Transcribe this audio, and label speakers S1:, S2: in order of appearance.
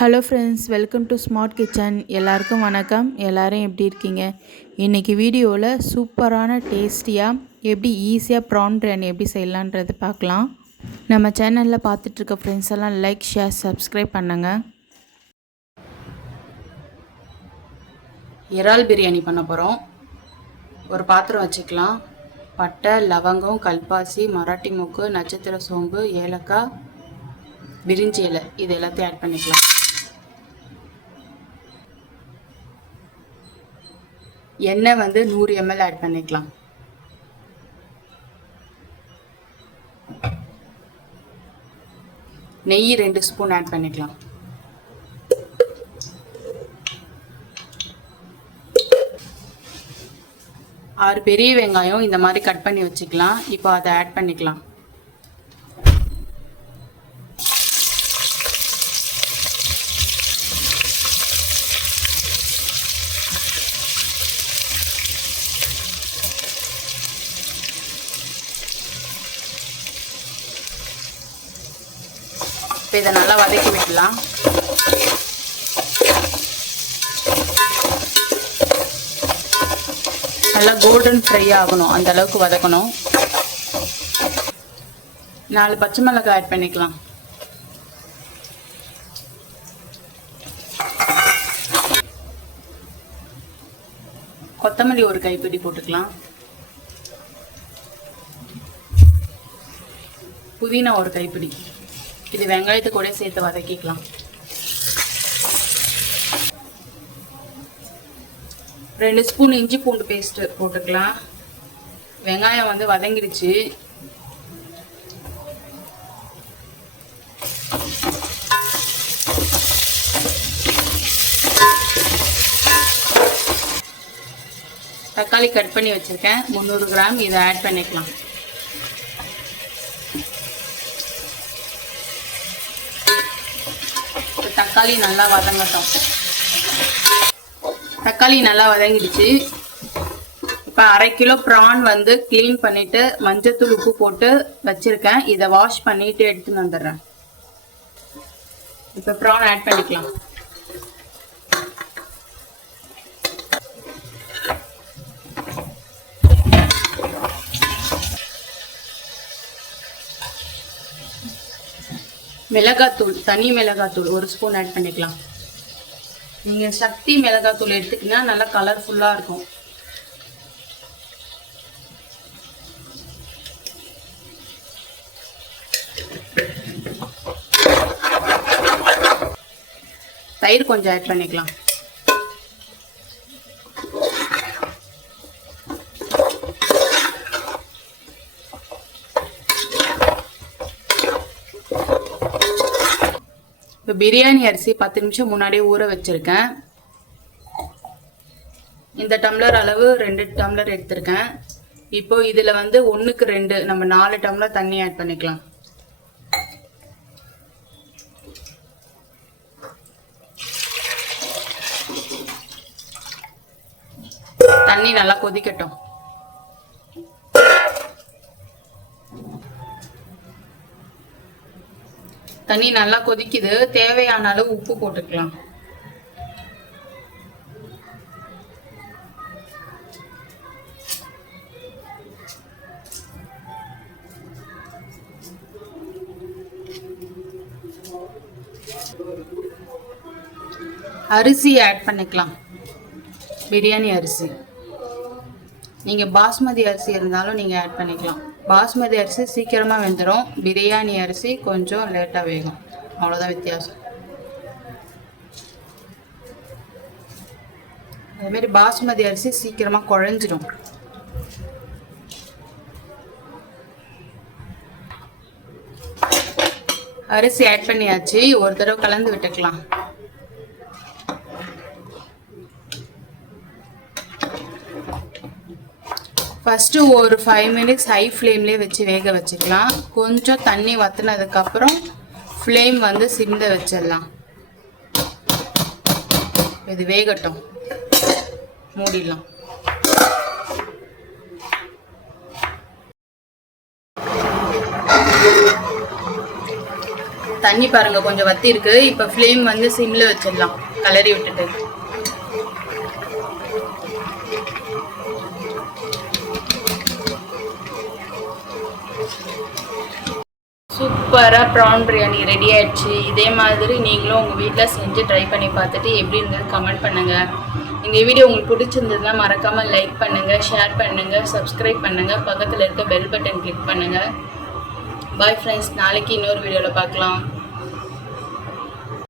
S1: Hello friends welcome to smart kitchen எல்லாருக்கும் வணக்கம். எல்லோரும் எப்படி இருக்கீங்க? இன்றைக்கி வீடியோவில் சூப்பரான டேஸ்டியாக எப்படி ஈஸியாக ப்ரான் பிரியாணி எப்படி செய்யலான்றது பார்க்கலாம். நம்ம சேனலில் பார்த்துட்ருக்க ஃப்ரெண்ட்ஸ் எல்லாம் லைக் ஷேர் சப்ஸ்கிரைப் பண்ணுங்கள்
S2: இறால் பிரியாணி பண்ண போகிறோம் ஒரு பாத்திரம் வச்சுக்கலாம். பட்டை லவங்கம் கல்பாசி மராட்டி மூக்கு நட்சத்திர சோம்பு ஏலக்காய் பிரிஞ்சி இலை. இது எல்லாத்தையும் ஆட் பண்ணிக்கலாம். எண்ணெய் வந்து நூறு எம்எல் ஆட் பண்ணிக்கலாம். நெய் ரெண்டு ஸ்பூன் ஆட் பண்ணிக்கலாம். ஆறு பெரிய வெங்காயம் இந்த மாதிரி கட் பண்ணி வச்சுக்கலாம். இப்போ அதை ஆட் பண்ணிக்கலாம். இப்போ இதை நல்லா வதக்கி விடலாம் நல்லா கோல்டன் ஃப்ரை ஆகணும். அந்த அளவுக்கு வதக்கணும். நாலு பச்சை மிளகாய் ஆட் பண்ணிக்கலாம். கொத்தமல்லி ஒரு கைப்பிடி போட்டுக்கலாம். புதினா ஒரு கைப்பிடி. இது வெங்காயத்தை கூட சேர்த்து வதக்கிக்கலாம். ரெண்டு ஸ்பூன் இஞ்சி பூண்டு பேஸ்ட்டு போட்டுக்கலாம். வெங்காயம் வந்து வதங்கிடுச்சு. தக்காளி கட் பண்ணி வச்சுருக்கேன். முந்நூறு கிராம் இதை ஆட் பண்ணிக்கலாம். தக்காளி நல்லா வதங்கட்டும். தக்காளி நல்லா வதங்கிடுச்சு. இப்போ அரை கிலோ ப்ரான் வந்து க்ளீன் பண்ணிட்டு மஞ்சத்தூள் உப்பு போட்டு வச்சிருக்கேன். இதை வாஷ் பண்ணிட்டு எடுத்துன்னு வந்துடுறேன். இப்போ ப்ரான் ஆட் பண்ணிக்கலாம். மிளகாத்தூள் தனி மிளகாத்தூள் ஒரு ஸ்பூன் ஆட் பண்ணிக்கலாம். நீங்கள் சக்தி மிளகாத்தூள் எடுத்துக்கிங்கன்னா நல்லா கலர்ஃபுல்லாக இருக்கும். தயிர் கொஞ்சம் ஆட் பண்ணிக்கலாம். இப்போ பிரியாணி அரிசி பத்து நிமிஷம் முன்னாடியே ஊற வச்சுருக்கேன். இந்த டம்ளர் அளவு ரெண்டு டம்ளர் எடுத்திருக்கேன். இப்போ இதில் வந்து ஒன்றுக்கு ரெண்டு நம்ம நாலு டம்ளர் தண்ணி ஆட் பண்ணிக்கலாம். தண்ணி நல்லா கொதிக்கட்டும். தண்ணி நல்லா கொதிக்குது. தேவையான அளவு உப்பு போட்டுக்கலாம். அரிசி ஆட் பண்ணிக்கலாம். பிரியாணி அரிசி. நீங்கள் பாஸ்மதி அரிசி இருந்தாலும் நீங்கள் ஆட் பண்ணிக்கலாம். பாஸ்மதி அரிசி சீக்கிரமாக வெந்துடும் பிரியாணி அரிசி கொஞ்சம் லேட்டாக வேகும். அவ்வளோதான் வித்தியாசம். அதுமாரி பாஸ்மதி அரிசி சீக்கிரமாக குழஞ்சிடும் அரிசி ஆட் பண்ணியாச்சு. ஒரு தடவை கலந்து விட்டுக்கலாம். ஃபஸ்ட்டு ஒரு ஃபைவ் மினிட்ஸ் ஹை ஃப்ளேம்லேயே வச்சு வேக வச்சுக்கலாம். கொஞ்சம் தண்ணி வற்றினதுக்கப்புறம் ஃப்ளேம் வந்து சிந்த வச்சிடலாம். இது வேகட்டும். மூடிடலாம். தண்ணி பாருங்க கொஞ்சம் வத்தி இருக்கு இப்போ ஃப்ளேம் வந்து சிம்மில் வச்சிடலாம். கலரி விட்டுட்டு. சூப்பராக ப்ரான் பிரியாணி ரெடி ஆயிடுச்சு. இதே மாதிரி நீங்களும் உங்கள் வீட்டில் செஞ்சு ட்ரை பண்ணி பார்த்துட்டு எப்படி இருந்தது கமெண்ட் பண்ணுங்கள் இந்த வீடியோ உங்களுக்கு பிடிச்சிருந்ததுன்னா மறக்காமல் லைக் பண்ணுங்கள் ஷேர் பண்ணுங்கள் சப்ஸ்கிரைப் பண்ணுங்கள் பக்கத்தில் இருக்க பெல் பட்டன் கிளிக் பண்ணுங்கள் பாய் ஃப்ரெண்ட்ஸ் நாளைக்கு இன்னொரு வீடியோவில் பார்க்கலாம்.